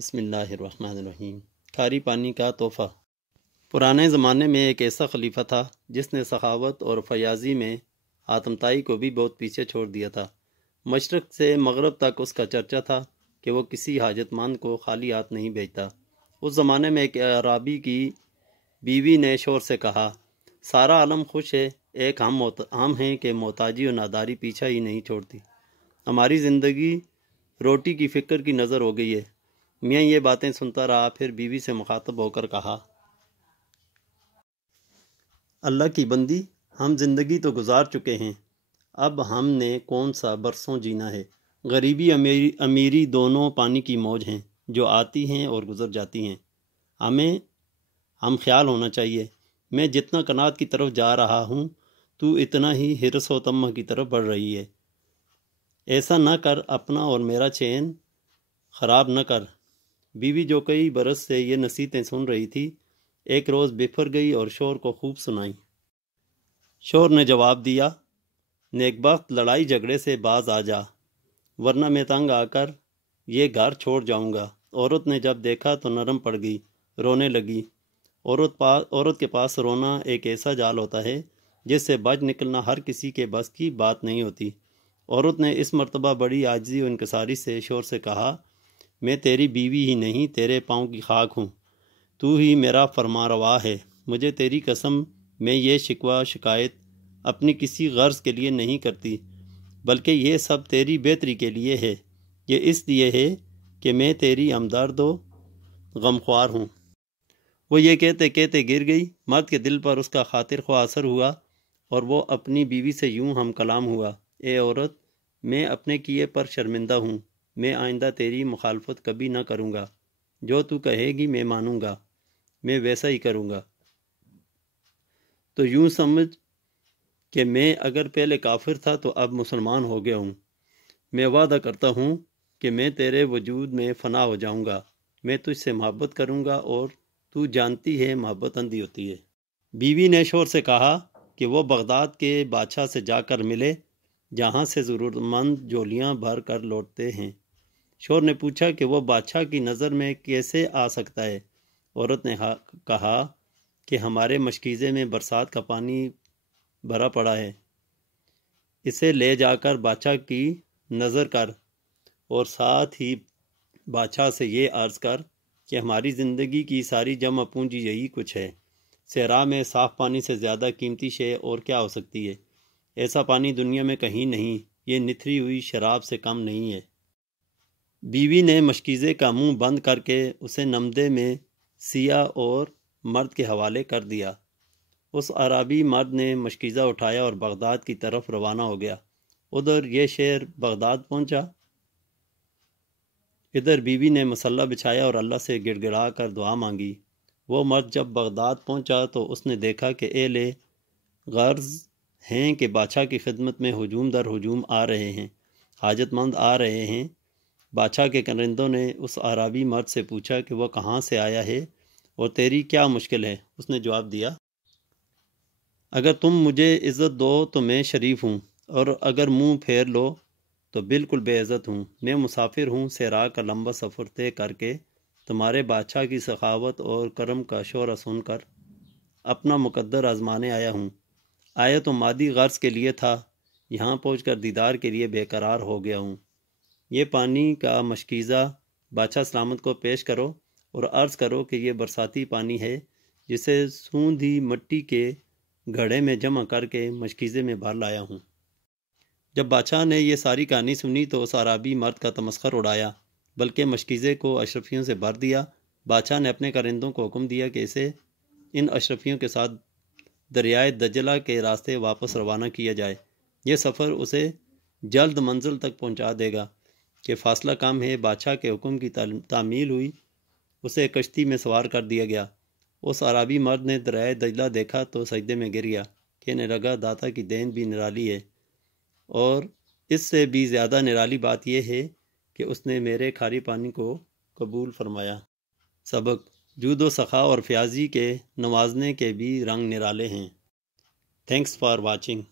بسم اللہ الرحمن الرحیم۔ کھاری پانی کا تحفہ۔ پرانے زمانے میں ایک ایسا خلیفہ تھا جس نے سخاوت اور فیاضی میں آتمتائی کو بھی بہت پیچھے چھوڑ دیا تھا۔ مشرق سے مغرب تک اس کا چرچا تھا کہ وہ کسی حاجت مند کو خالی ہاتھ نہیں بھیجتا۔ اس زمانے میں ایک عرابی کی بیوی نے شوہر سے کہا، سارا عالم خوش ہے، ایک ہم ہیں کہ محتاجی اور ناداری پیچھا ہی نہیں چھوڑتی۔ ہماری زندگی روٹی کی فکر کی نظر ہو گئی ہے۔ میاں یہ باتیں سنتا رہا، پھر بیوی سے مخاطب ہو کر کہا، اللہ کی بندی، ہم زندگی تو گزار چکے ہیں، اب ہم نے کون سا برسوں جینا ہے۔ غریبی امیری دونوں پانی کی موج ہیں جو آتی ہیں اور گزر جاتی ہیں۔ ہم خیال ہونا چاہیے، میں جتنا قناعت کی طرف جا رہا ہوں تو اتنا ہی حرص و طمع کی طرف بڑھ رہی ہے۔ ایسا نہ کر، اپنا اور میرا چین خراب نہ کر۔ بیوی جو کئی برس سے یہ نصیحتیں سن رہی تھی، ایک روز بفر گئی اور شوہر کو خوب سنائی۔ شوہر نے جواب دیا، نیک بخت، لڑائی جھگڑے سے باز آ جا، ورنہ میں تنگ آ کر یہ گھر چھوڑ جاؤں گا۔ عورت نے جب دیکھا تو نرم پڑ گئی، رونے لگی۔ عورت کے پاس رونا ایک ایسا جال ہوتا ہے جس سے بچ نکلنا ہر کسی کے بس کی بات نہیں ہوتی۔ عورت نے اس مرتبہ بڑی عاجزی و انکساری سے شوہر سے کہا، میں تیری بیوی ہی نہیں، تیرے پاؤں کی خاک ہوں، تو ہی میرا فرمانروا ہے۔ مجھے تیری قسم، میں یہ شکوہ شکایت اپنی کسی غرض کے لیے نہیں کرتی، بلکہ یہ سب تیری بہتری کے لیے ہے۔ یہ اس لیے ہے کہ میں تیری ہمدرد و غمخوار ہوں۔ وہ یہ کہتے کہتے گر گئی۔ مرد کے دل پر اس کا خاطر خواہ اثر ہوا اور وہ اپنی بیوی سے یوں ہم کلام ہوا، اے عورت، میں اپنے کیے پر شرمندہ ہوں، میں آئندہ تیری مخالفت کبھی نہ کروں گا۔ جو تو کہے گی میں مانوں گا، میں ویسا ہی کروں گا۔ تو یوں سمجھ کہ میں اگر پہلے کافر تھا تو اب مسلمان ہو گیا ہوں۔ میں وعدہ کرتا ہوں کہ میں تیرے وجود میں فنا ہو جاؤں گا۔ میں تجھ سے محبت کروں گا اور تو جانتی ہے محبت اندھی ہوتی ہے۔ بیوی نے شوہر سے کہا کہ وہ بغداد کے بادشاہ سے جا کر ملے، جہاں سے ضرورت مند جولیاں بھر کر لوٹتے ہیں۔ شوہر نے پوچھا کہ وہ بادشاہ کی نظر میں کیسے آ سکتا ہے؟ عورت نے کہا کہ ہمارے مشکیزے میں برسات کا پانی بھرا پڑا ہے، اسے لے جا کر بادشاہ کی نظر کر، اور ساتھ ہی بادشاہ سے یہ عرض کر کہ ہماری زندگی کی ساری جمع پونجی یہی کچھ ہے۔ صحرا میں صاف پانی سے زیادہ قیمتی شے اور کیا ہو سکتی ہے؟ ایسا پانی دنیا میں کہیں نہیں، یہ نتھری ہوئی شراب سے کم نہیں ہے۔ بیوی نے مشکیزے کا منہ بند کر کے اسے نمدے میں سیا اور مرد کے حوالے کر دیا۔ اس عربی مرد نے مشکیزہ اٹھایا اور بغداد کی طرف روانہ ہو گیا۔ ادھر یہ شہر بغداد پہنچا۔ ادھر بیوی نے مسلح بچھایا اور اللہ سے گڑ گڑا کر دعا مانگی۔ وہ مرد جب بغداد پہنچا تو اس نے دیکھا کہ اہل غرض ہیں کہ بادشاہ کی خدمت میں ہجوم در ہجوم آ رہے ہیں، حاجت مند آ رہے ہیں۔ بادشاہ کے کرندوں نے اس عربی مرد سے پوچھا کہ وہ کہاں سے آیا ہے اور تیری کیا مشکل ہے؟ اس نے جواب دیا، اگر تم مجھے عزت دو تو میں شریف ہوں، اور اگر منہ پھیر لو تو بالکل بے عزت ہوں۔ میں مسافر ہوں، صحرا کا لمبا سفر طے کر کے تمہارے بادشاہ کی سخاوت اور کرم کا شعرہ سن کر اپنا مقدر آزمانے آیا ہوں۔ آیا تو مادی غرض کے لیے تھا، یہاں پہنچ کر دیدار کے لیے بے قرار ہو گیا ہوں۔ یہ پانی کا مشکیزہ بادشاہ سلامت کو پیش کرو اور عرض کرو کہ یہ برساتی پانی ہے جسے سوندھی مٹی کے گھڑے میں جمع کر کے مشکیزے میں بھر لایا ہوں۔ جب بادشاہ نے یہ ساری کہانی سنی تو اس عربی مرد کا تمسخر اڑایا، بلکہ مشکیزے کو اشرفیوں سے بھر دیا۔ بادشاہ نے اپنے کرندوں کو حکم دیا کہ اسے ان اشرفیوں کے ساتھ دریائے دجلہ کے راستے واپس روانہ کیا جائے۔ یہ سفر اسے جلد منزل تک پہنچا دے گا کہ فاصلہ کم ہے۔ بادشاہ کے حکم کی تعمیل ہوئی، اسے کشتی میں سوار کر دیا گیا۔ اس عربی مرد نے دریائے دجلہ دیکھا تو سجدے میں گر گیا، کہنے لگا، داتا کی دین بھی نرالی ہے، اور اس سے بھی زیادہ نرالی بات یہ ہے کہ اس نے میرے کھاری پانی کو قبول فرمایا۔ سبق: جود و سخا اور فیاضی کے نوازنے کے بھی رنگ نرالے ہیں۔ Thanks for watching.